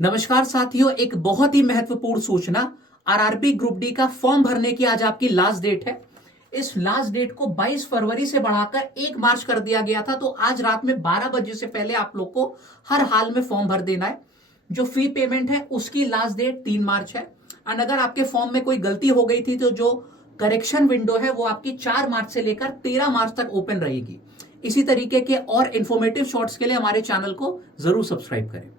नमस्कार साथियों, एक बहुत ही महत्वपूर्ण सूचना। आरआरबी ग्रुप डी का फॉर्म भरने की आज आपकी लास्ट डेट है। इस लास्ट डेट को 22 फरवरी से बढ़ाकर 1 मार्च कर दिया गया था। तो आज रात में 12 बजे से पहले आप लोग को हर हाल में फॉर्म भर देना है। जो फी पेमेंट है उसकी लास्ट डेट 3 मार्च है। एंड अगर आपके फॉर्म में कोई गलती हो गई थी तो जो करेक्शन विंडो है वो आपकी 4 मार्च से लेकर 13 मार्च तक ओपन रहेगी। इसी तरीके के और इंफॉर्मेटिव शॉर्ट्स के लिए हमारे चैनल को जरूर सब्सक्राइब करें।